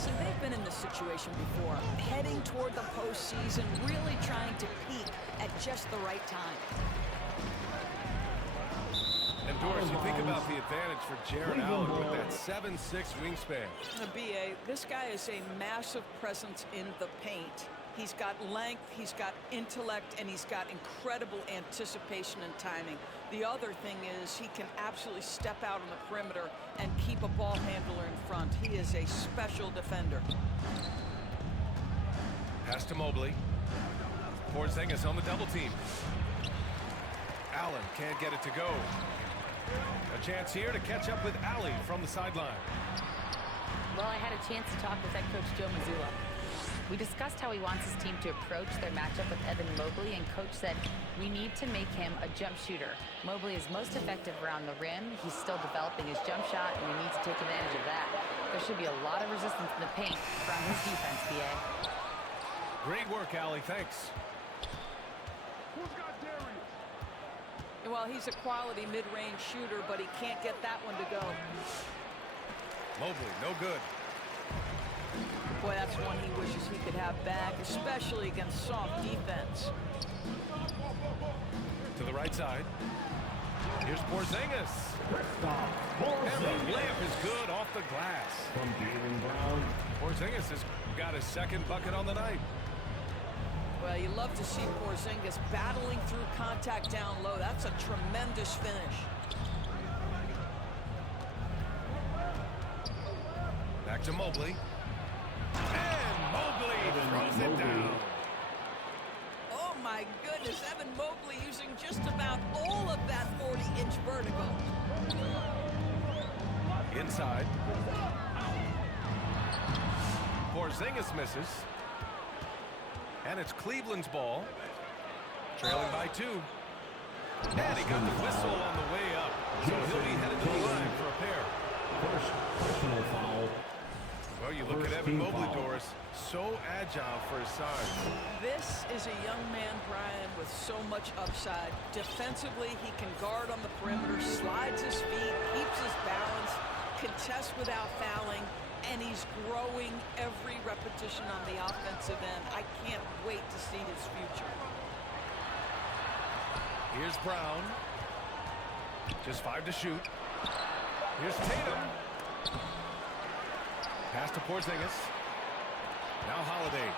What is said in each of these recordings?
honestly, they've been in this situation before, heading toward the postseason, really trying to peak at just the right time. And Doris, you think about the advantage for Jared Allen with that 7'6" wingspan. The BA, this guy is a massive presence in the paint. He's got length, he's got intellect, and he's got incredible anticipation and timing. The other thing is he can absolutely step out on the perimeter and keep a ball handler in front. He is a special defender. Pass to Mobley. Porzingis on the double team. Allen can't get it to go. A chance here to catch up with Allie from the sideline. Well, I had a chance to talk with head coach Joe Mazzulla. We discussed how he wants his team to approach their matchup with Evan Mobley, and coach said, we need to make him a jump shooter. Mobley is most effective around the rim. He's still developing his jump shot, and we need to take advantage of that. There should be a lot of resistance in the paint from his defense, BA. Great work, Allie. Thanks. Well, he's a quality mid-range shooter, but he can't get that one to go. Mobley, no good. Boy, that's one he wishes he could have back, especially against soft defense. To the right side. Here's Porzingis. And the layup is good off the glass. Porzingis has got his second bucket on the night. Well, you love to see Porzingis battling through contact down low. That's a tremendous finish. Back to Mobley. And Mobley throws it down. Oh, my goodness. Evan Mobley using just about all of that 40-inch vertical. Inside. Porzingis misses. And it's Cleveland's ball. Trailing by 2. And he got the whistle on the way up. So he'll be headed to the line for a pair. First personal foul. Well, you look at Evan Mobley, Doris. So agile for his size. This is a young man, Brian, with so much upside. Defensively, he can guard on the perimeter, slides his feet, keeps his balance, contests without fouling, and he's growing every repetition on the offensive end. I can't wait to see his future. Here's Brown. Just 5 to shoot. Here's Tatum. Pass to Porzingis. Now Holiday.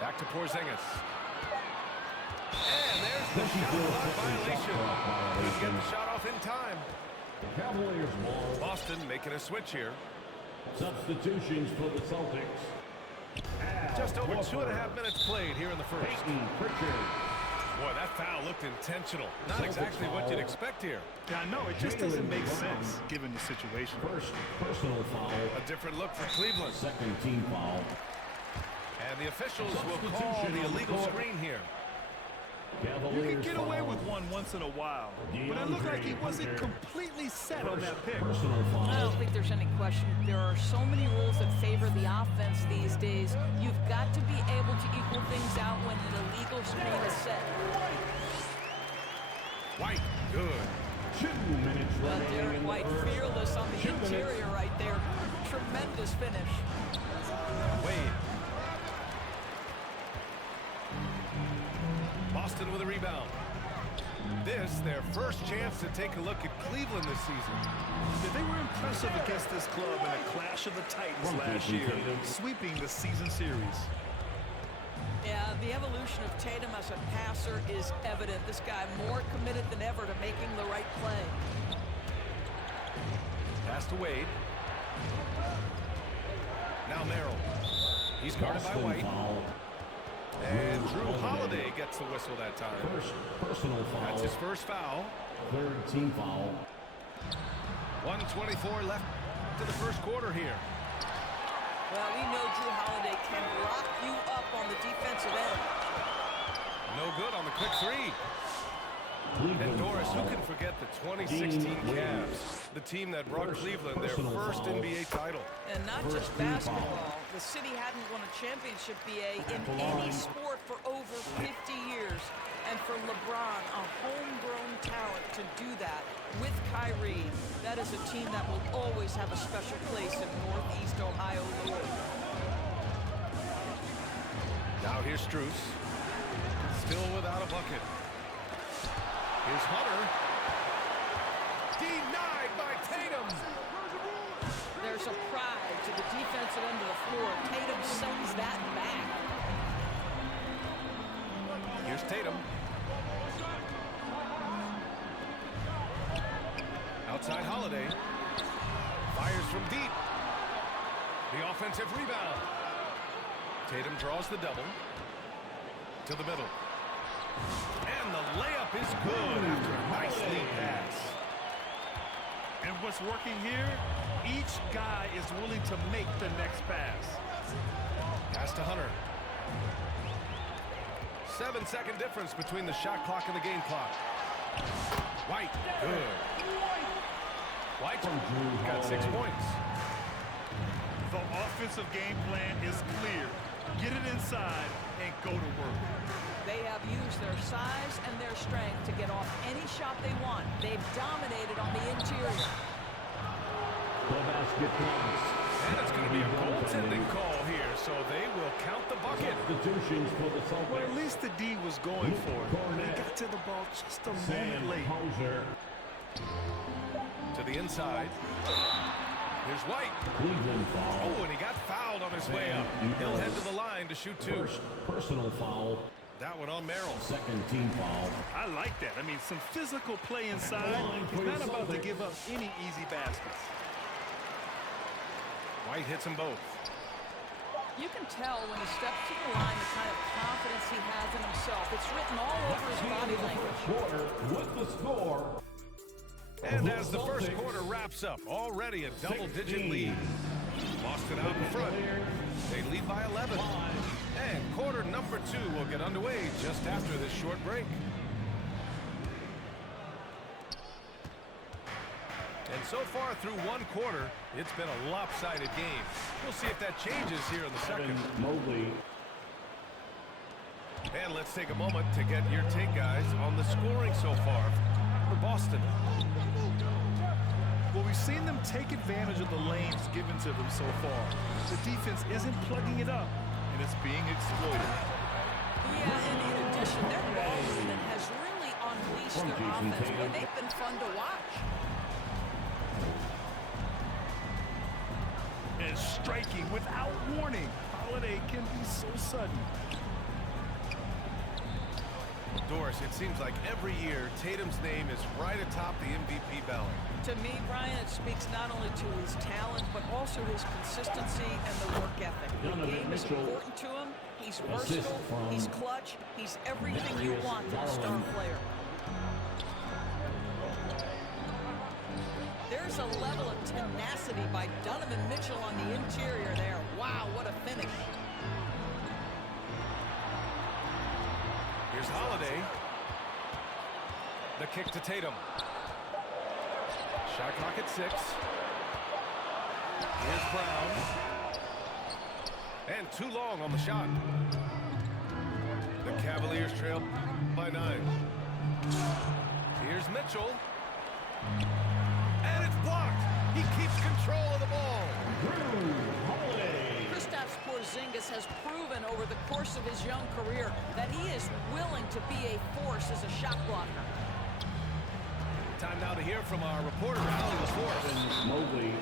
Back to Porzingis. And there's the shot clock violation. Couldn't get the shot off in time. The Cavaliers ball. Boston making a switch here. Substitutions for the Celtics. Just over 2.5 minutes played here in the first. Boy, that foul looked intentional. Not exactly what you'd expect here. Yeah, I know. It just doesn't make sense given the situation. First personal foul. A different look for Cleveland. Second team foul. And the officials will call the illegal screen here. You can get away with one once in a while, but it looked like he wasn't completely set on that pick. I don't think there's any question. There are so many rules that favor the offense these days. You've got to be able to equal things out when an illegal screen is set. White, good. 2 minutes Well, remaining Derek in the White first. fearless on the 2 minutes. interior right there. Tremendous finish. Wade. Boston with a rebound. This, their first chance to take a look at Cleveland this season. They were impressive against this club in a clash of the Titans last year, sweeping the season series. Yeah, the evolution of Tatum as a passer is evident. This guy more committed than ever to making the right play. Pass to Wade. Now Merrill. He's guarded by White. Foul. And Drew Holiday gets the whistle that time. First personal foul. That's his first foul. Third team foul. 1:24 left to the first quarter here. Well, we know Drew Holiday can lock you up on the defensive end. No good on the quick 3. And Doris, who can forget the 2016 Cavs, the team that brought Cleveland their first NBA title? And not just basketball. The city hadn't won a championship, BA, in any sport for over 50 years. And for LeBron, a homegrown talent, to do that with Kyrie, that is a team that will always have a special place in Northeast Ohio lore. Now here's Strus. Still without a bucket. Here's Hunter. Denied by Tatum. There's a pride to the defensive end of the floor. Tatum sends that back. Here's Tatum. Outside Holiday. Fires from deep. The offensive rebound. Tatum draws the double. To the middle. And the layup is good after a nice lead pass. And what's working here, each guy is willing to make the next pass. Pass to Hunter. 7-second difference between the shot clock and the game clock. White, good. White got 6 points. The offensive game plan is clear. Get it inside and go to work. They have used their size and their strength to get off any shot they want. They've dominated on the interior. The basket counts. And it's going to be a goaltending call here, so they will count the bucket. Substitutions for the Celtics. Well, at least the D was going for it. They got to the ball just a moment late. To the inside. Here's White. Cleveland foul. Oh, and he got fouled on his way up. He'll head to the line to shoot 2. First personal foul. That one on Merrill. Second team foul. I like that. I mean, some physical play inside. He's not about to give up any easy baskets. White hits them both. You can tell when he steps to the line the kind of confidence he has in himself. It's written all over his body language. Quarter with the score. And as the first quarter wraps up, already a double-digit lead. Boston out in front. They lead by 11. And quarter number 2 will get underway just after this short break. And so far through one quarter, it's been a lopsided game. We'll see if that changes here in the second. Mobley. And let's take a moment to get your take, guys, on the scoring so far for Boston. Well, we've seen them take advantage of the lanes given to them so far. The defense isn't plugging it up, and it's being exploited. Yeah, and in addition, their ball movement has really unleashed their offense, but they've been fun to watch. And striking without warning. Holiday can be so sudden. Doris, it seems like every year Tatum's name is right atop the MVP ballot. To me, Brian, it speaks not only to his talent, but also his consistency and the work ethic. The game is important to him. He's versatile. He's clutch. He's everything you want in a star player. There's a level of tenacity by Donovan Mitchell on the interior there. Wow, what a finish. Here's Holiday. The kick to Tatum. Shot clock at 6. Here's Brown. And too long on the shot. The Cavaliers trail by 9. Here's Mitchell. And it's blocked. He keeps control of the ball. Kristaps Porzingis has proven over the course of his young career that he is willing to be a force as a shot blocker. Time now to hear from our reporter, Ali LaForce. Mobley.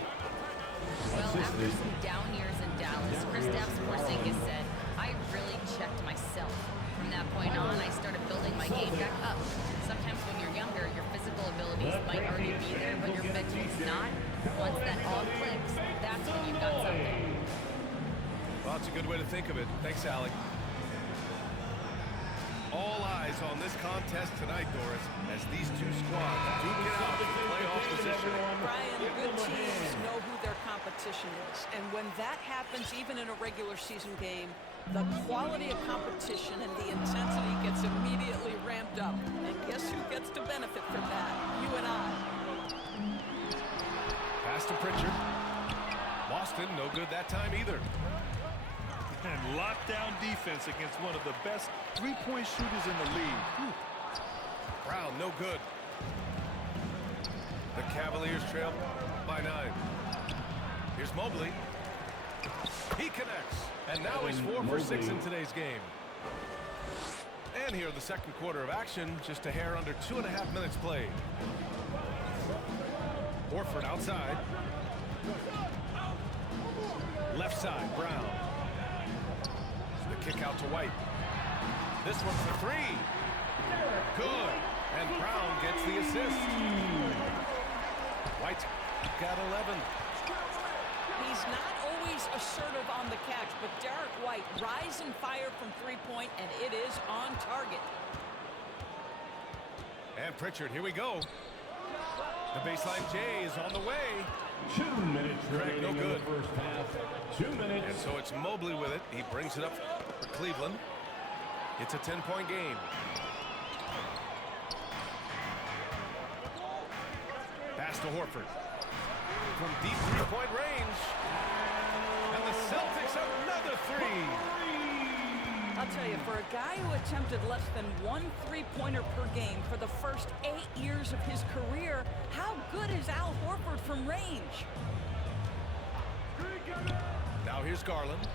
Well, after some down years in Dallas, Kristaps Porzingis said, I really checked myself. From that point on, I started building my game back up. Sometimes when you're younger, your physical abilities might already be there, but your mental's not. Once that all clicks, that's when you've got something. Well, that's a good way to think of it. Thanks, Alec. All eyes on this contest tonight, Doris, as these two squads duke it out for playoff position. Brian, good teams know who their competition competition is. And when that happens, even in a regular season game, the quality of competition and the intensity gets immediately ramped up. And guess who gets to benefit from that? You and I. Pass to Pritchard. Boston, no good that time either. And lockdown defense against one of the best three-point shooters in the league. Whew. Brown, no good. The Cavaliers trail by 9. Here's Mobley. He connects. And now he's 4 for 6 in today's game. And here the second quarter of action, just a hair under 2.5 minutes played. Horford outside. Left side, Brown. The kick out to White. This one's for 3. Good. And Brown gets the assist. White got 11. He's not always assertive on the catch, but Derek White rise and fire from three-point, and it is on target. And Pritchard, here we go. The baseline J is on the way. 2 minutes remaining no in good. the first half. 2 minutes. And so it's Mobley with it. He brings it up for Cleveland. It's a 10-point game. Pass to Horford. From deep three-point range. And the Celtics another 3. I'll tell you, for a guy who attempted less than 1 three-pointer per game for the first 8 years of his career, how good is Al Horford from range? Now here's Garland.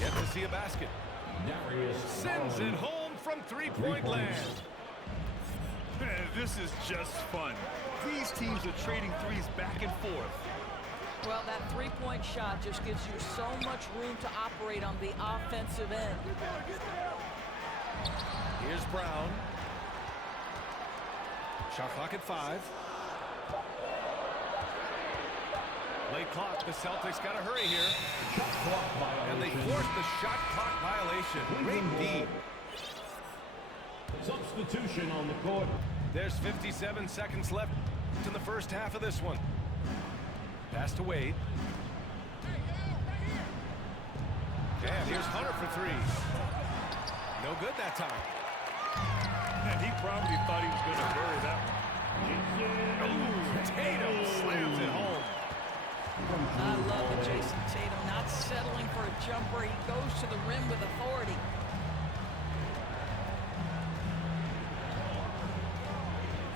Yet to see a basket. Darius Sends it home from three-point land. Man, this is just fun. These teams are trading threes back and forth. Well, that three-point shot just gives you so much room to operate on the offensive end. Here's Brown. Shot clock at 5. Late clock. The Celtics got to hurry here. And they forced the shot clock violation. Great D. Substitution on the court. There's 57 seconds left in the first half of this one. Pass to Wade. And here's Hunter for 3. No good that time. And he probably thought he was going to bury that one. Ooh, Tatum slams it home. I love it, Jason Tatum, not settling for a jumper. He goes to the rim with authority.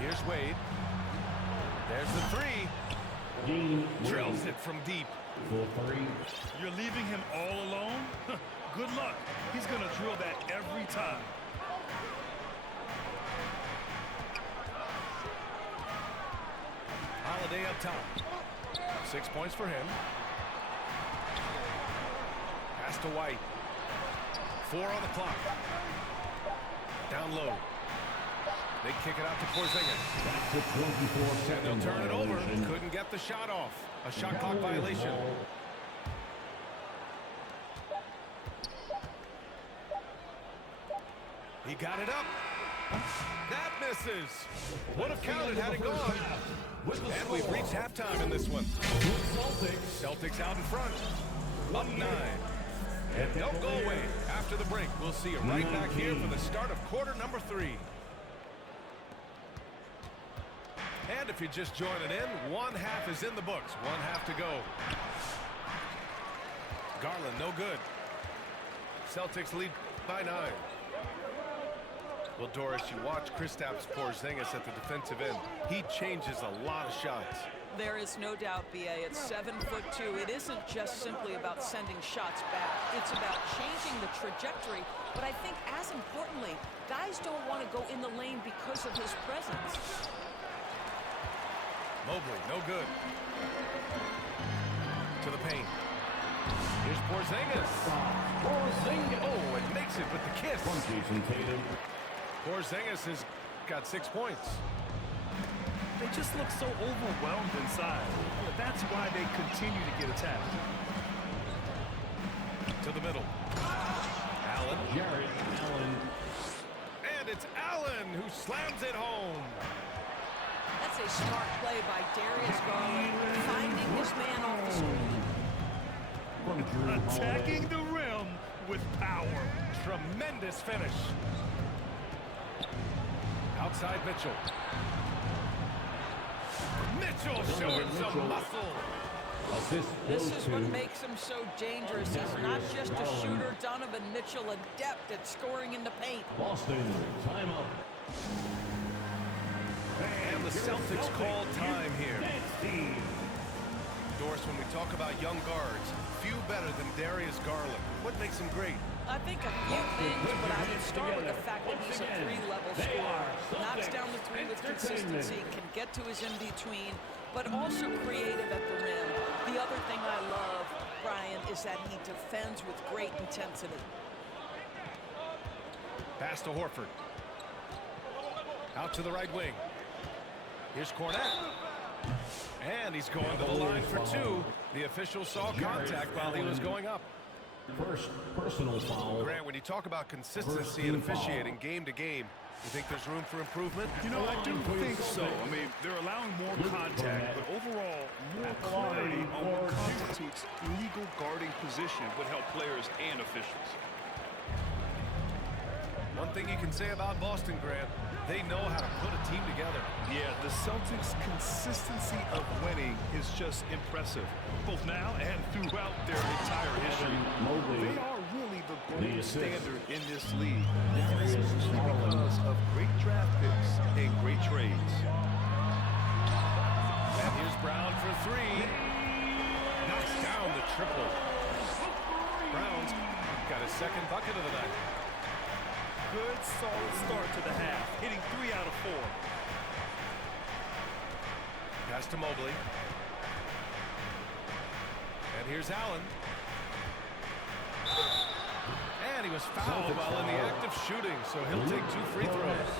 Here's Wade. There's the 3. Drills it from deep. For 3. You're leaving him all alone? Good luck. He's going to drill that every time. Holiday up top. 6 points for him. Pass to White. 4 on the clock. Down low. They kick it out to Porzingis. That's a 24-second They'll turn it over. violation. Couldn't get the shot off. A shot clock violation. He got it up. That misses. Would have counted had it gone. And we've reached halftime in this one. Celtics out in front. Up 9. And don't go away. After the break, we'll see you right back here for the start of quarter number 3. And if you're just joining in, 1 half is in the books. 1 half to go. Garland, no good. Celtics lead by 9. Well, Doris, you watch Kristaps Porzingis at the defensive end. He changes a lot of shots. There is no doubt, B.A. At 7'2", it isn't just simply about sending shots back. It's about changing the trajectory. But I think, as importantly, guys don't want to go in the lane because of his presence. Mobley, no good. To the paint. Here's Porzingis. Oh, and makes it with the kiss. From Jason Tatum. Porzingis has got 6 points. They just look so overwhelmed inside. That's why they continue to get attacked. To the middle. Allen. Jarrett Allen. And it's Allen who slams it home. That's a smart play by Darius Garland, finding his man off the screen. Attacking the rim with power. Tremendous finish. Outside Mitchell. Mitchell showing some muscle. This is what makes him so dangerous. He's not just a shooter. Donovan Mitchell, adept at scoring in the paint. Boston, timeout. And the Celtics call time here. Doris, when we talk about young guards, few better than Darius Garland. What makes him great? I think a few things, but I would start with the fact that he's a three-level scorer. Knocks down the three with consistency, can get to his in-between, but also creative at the rim. The other thing I love, Brian, is that he defends with great intensity. Pass to Horford. Out to the right wing. Here's Cornette. And he's going to the line for two. The official saw contact while he was going up. First personal foul. Grant, when you talk about consistency in officiating game to game, you think there's room for improvement? You know, I do think so. I mean, they're allowing more contact, but overall, more clarity on what constitutes legal guarding position would help players and officials. One thing you can say about Boston, Grant, they know how to put a team together. Yeah, the Celtics' consistency of winning is just impressive, both now and throughout their entire history. They are really the gold standard in this league, especially because of great draft picks and great trades. And here's Brown for three. Knocks down the triple. Brown's got his second bucket of the night. Good, solid start to the half, hitting 3 out of 4. Pass to Mobley. And here's Allen. And he was fouled while in the act of shooting, so he'll take 2 free throws.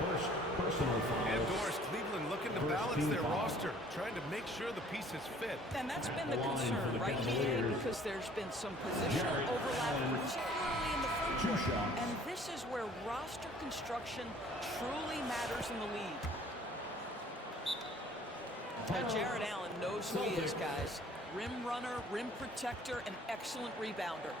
First personal foul. And Doris, Cleveland looking to balance their roster, trying to make sure the pieces fit. And that's been the concern, right, BA? Because there's been some positional overlap, particularly in the front court. And this is where roster construction truly matters in the league. Now, Jared Allen knows who he is, guys. Rim runner, rim protector, and excellent rebounder.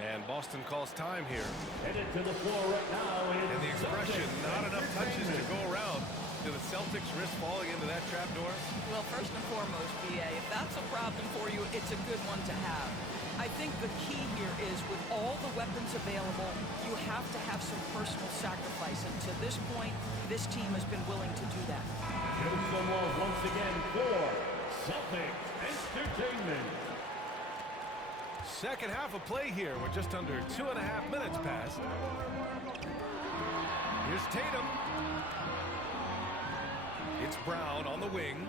And Boston calls time here. Headed to the floor right now. And the expression, not enough touches to go around. Do the Celtics risk falling into that trap, Doris? Well, first and foremost, BA, if that's a problem for you, it's a good one to have. I think the key here is with all the weapons available, you have to have some personal sacrifice. And to this point, this team has been willing to do that. Show some love once again for Celtics Entertainment. Second half of play here. We're just under 2.5 minutes past. Here's Tatum. It's Brown on the wing.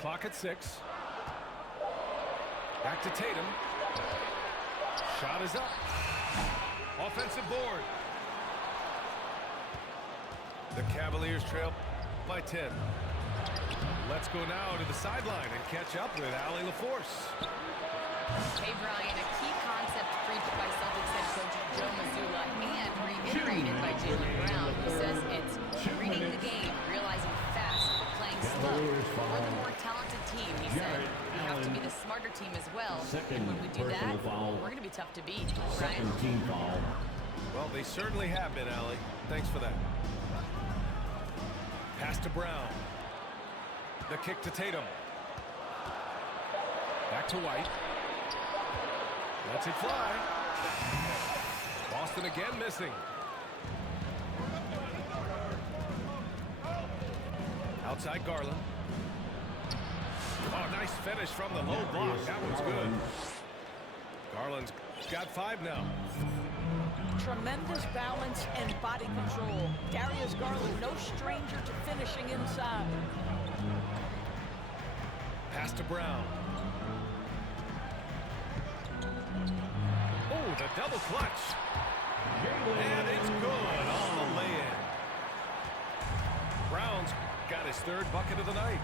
Clock at 6. Back to Tatum. Shot is up. Offensive board. The Cavaliers trail by 10. Let's go now to the sideline and catch up with Allie LaForce. Hey, Brian, a key concept preached by Celtics head coach Joe Mazzulla and reiterated by Jaylen Brown, who says it's reading the game, realizing fast, but playing slow. We're the more talented team, he said. We have to be the smarter team as well. And when we do that, we're going to be tough to beat. Brian? Second team foul. Well, they certainly have been, Allie. Thanks for that. Pass to Brown. The kick to Tatum. Back to White. Lets it fly. Boston again missing. Outside Garland. Oh, nice finish from the low block. That one's good. Garland's got 5 now. Tremendous balance and body control. Darius Garland, no stranger to finishing inside. Pass to Brown. Oh, the double clutch. And it's good on the lay-in. Brown's got his 3rd bucket of the night.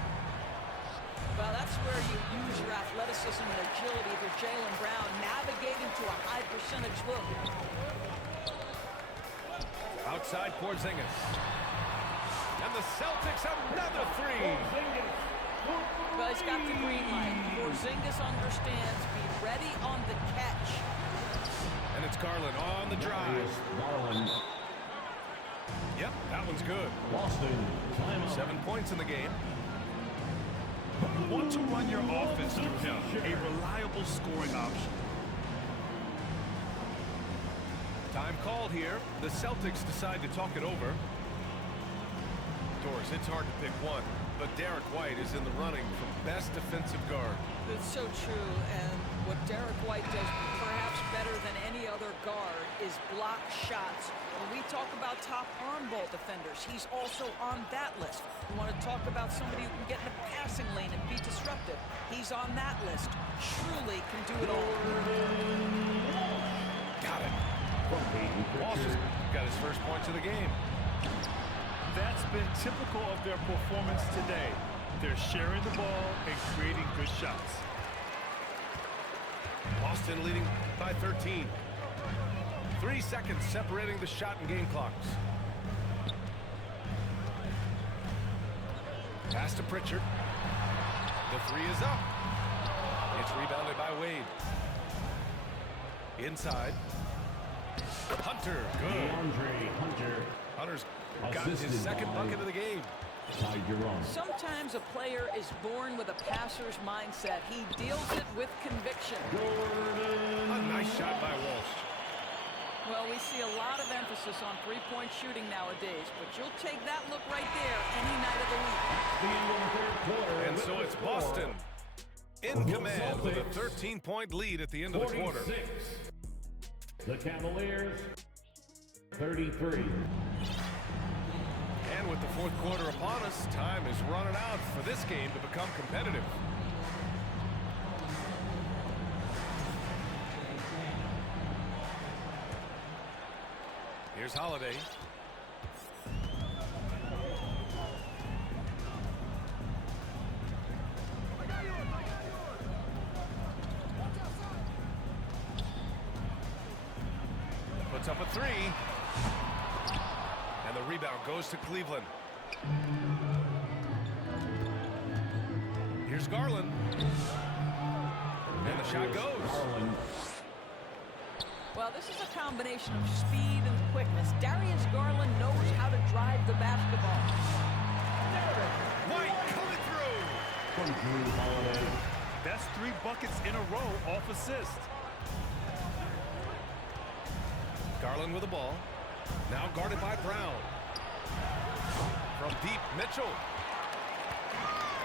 Well, that's where you use your athleticism and agility for Jaylen Brown, navigating to a high percentage look. Outside Porzingis. And the Celtics another three. Well, he's got the green light. Porzingis understands. Be ready on the catch. And it's Garland on the drive. Garland. Yep, that one's good. Boston. Timeout. 7 points in the game. You want to run your offense through him, a reliable scoring option. Time called here. The Celtics decide to talk it over. Doris, it's hard to pick one, but Derek White is in the running for best defensive guard. It's so true, and what Derek White does perhaps better than any other guard is block shots. When we talk about top arm ball defenders, he's also on that list. We want to talk about somebody who can get in the passing lane and be disruptive. He's on that list. Truly can do it all. Got it. Boston got his first points of the game. That's been typical of their performance today. They're sharing the ball and creating good shots. Boston leading by 13. 3 seconds separating the shot and game clocks. Pass to Pritchard. The three is up. It's rebounded by Wade. Inside. Hunter, good. Hunter's got his second bucket of the game. Sometimes a player is born with a passer's mindset. He deals it with conviction. A nice shot by Walsh. Well, we see a lot of emphasis on three-point shooting nowadays, but you'll take that look right there any night of the week. And so it's Boston in command with a 13-point lead at the end of the quarter. The Cavaliers, 33. And with the fourth quarter upon us, time is running out for this game to become competitive. Here's Holiday. Puts up a three. And the rebound goes to Cleveland. Here's Garland. And the shot goes. Well, this is a combination of speed and quickness. Darius Garland knows how to drive the basketball. White coming through. That's 3 buckets in a row off assist. Garland with the ball. Now guarded by Brown. From deep, Mitchell.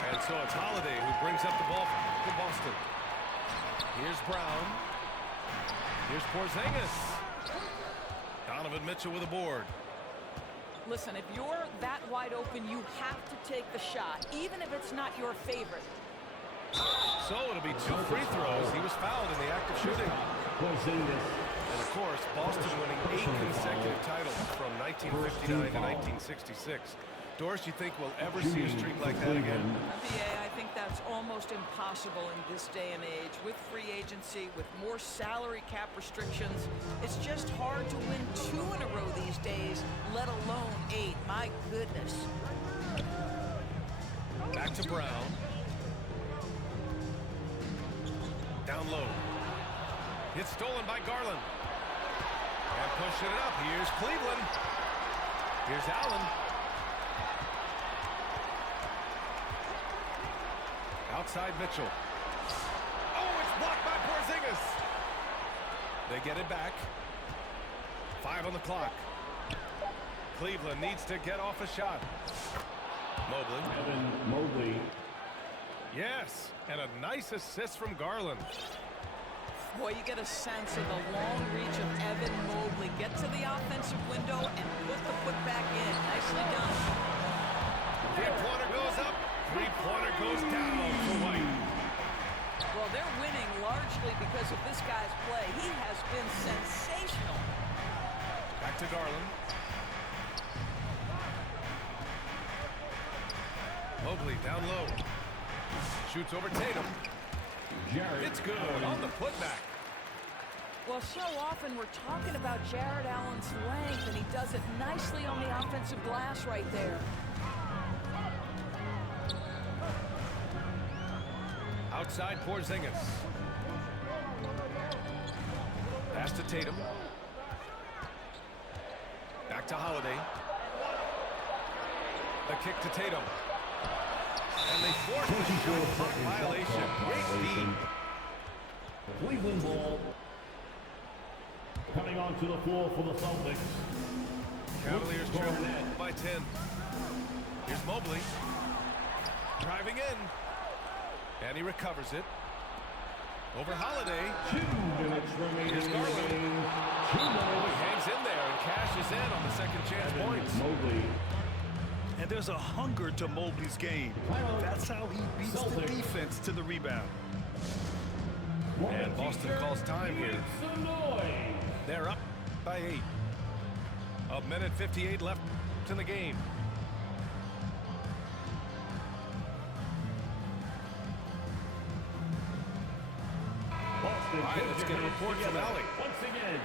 And so it's Holiday who brings up the ball for Boston. Here's Brown. Here's Porzingis. Donovan Mitchell with a board. Listen, if you're that wide open, you have to take the shot, even if it's not your favorite. So it'll be 2 free throws. He was fouled in the act of shooting. And of course, Boston winning 8 consecutive titles from 1959 to 1966. Doris, you think we'll ever see a streak like that again? NBA, I think that's almost impossible in this day and age. With free agency, with more salary cap restrictions, it's just hard to win 2 in a row these days, let alone 8. My goodness. Back to Brown. Down low. It's stolen by Garland. And pushing it up. Here's Cleveland. Here's Allen. Outside Mitchell. Oh, it's blocked by Porzingis. They get it back. 5 on the clock. Cleveland needs to get off a shot. Mobley. Yes, and a nice assist from Garland. Boy, you get a sense of the long reach of Evan Mobley. Get to the offensive window and put the putback in. Nicely done. Three-pointer goes up. Three-pointer goes down for White. Well, they're winning largely because of this guy's play. He has been sensational. Back to Garland. Mobley down low. Shoots over Tatum. It's good on the putback. Well, so often we're talking about Jared Allen's length, and he does it nicely on the offensive glass right there. Outside Porzingis. Pass to Tatum. Back to Holiday. The kick to Tatum. And they force the shot clock violation. Great feed. Cleveland ball. Coming onto the floor for the Celtics. Cavaliers trail by 10. Here's Mobley. Driving in. And he recovers it. Over Holiday. 2 minutes remaining. Here's Garland. He hangs in there and cashes in on the second chance points. Mobley. And there's a hunger to Mobley's game. That's how he beats the defense to the rebound. And Boston calls time here. They're up by 8. A minute 58 left in the game. All right, let's get a report from Allie. Once again,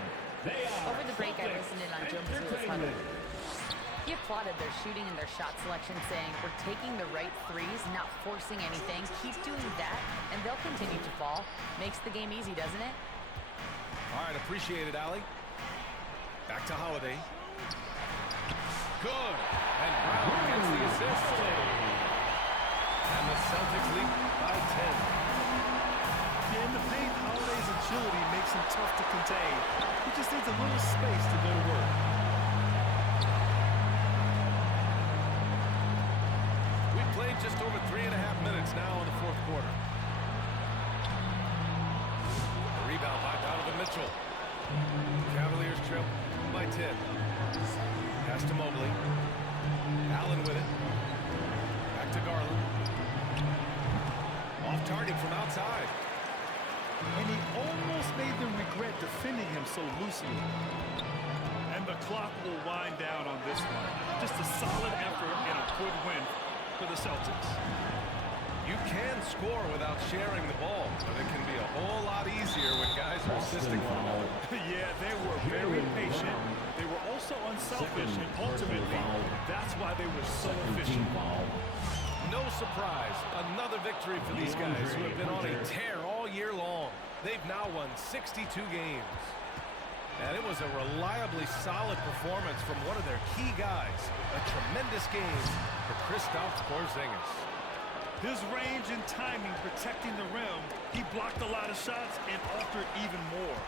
Over the break, I listened in on Joe Mazzulla's huddle. He applauded their shooting and their shot selection, saying, "We're taking the right threes, not forcing anything. Keep doing that, and they'll continue to fall." Makes the game easy, doesn't it? All right, appreciate it, Allie. Back to Holiday. Good. And Brown gets the assist. And the Celtics lead by 10. Yeah, in the paint, Holiday's agility makes him tough to contain. He just needs a little space to go to work. We've played just over 3.5 minutes now in the fourth quarter. A rebound by Donovan Mitchell. Cavaliers trail by 10. Pass to Mobley. Allen with it. Back to Garland. Off target from outside. And he almost made them regret defending him so loosely. And the clock will wind down on this one. Just a solid effort and a good win for the Celtics. You can score without sharing the ball, but it can be a whole lot easier when guys are assisting for another. Yeah, they were very patient. They were also unselfish, and ultimately, that's why they were so efficient. No surprise, another victory for these guys who have been on a tear all year long. They've now won 62 games. And it was a reliably solid performance from one of their key guys. A tremendous game for Kristaps Porzingis. His range and timing protecting the rim. He blocked a lot of shots and offered even more.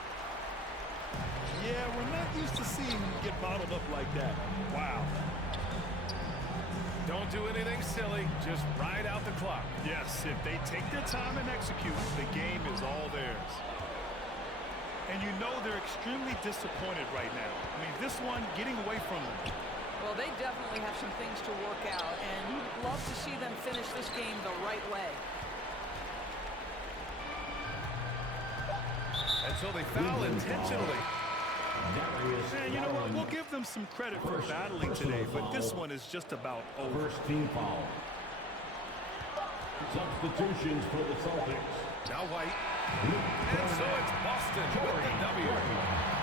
Yeah, we're not used to seeing him get bottled up like that. Wow. Don't do anything silly. Just ride out the clock. Yes, if they take their time and execute, the game is all theirs. And you know they're extremely disappointed right now. I mean, this one getting away from them. Well, they definitely have some things to work out, and you'd love to see them finish this game the right way. And so they foul intentionally. And you know what? We'll give them some credit for battling today, but this one is just about over. First team foul. Substitutions for the Celtics. Now White. And so it's Boston with the W.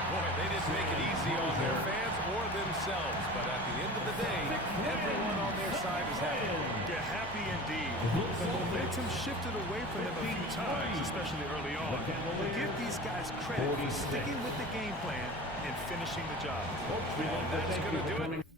Boy, they didn't make it easy on their fans or themselves, but at the end of the day, everyone on their side is happy. They're happy indeed. The momentum shifted away from them a few times, especially early on. But give these guys credit for sticking with the game plan and finishing the job. And that's going to do it.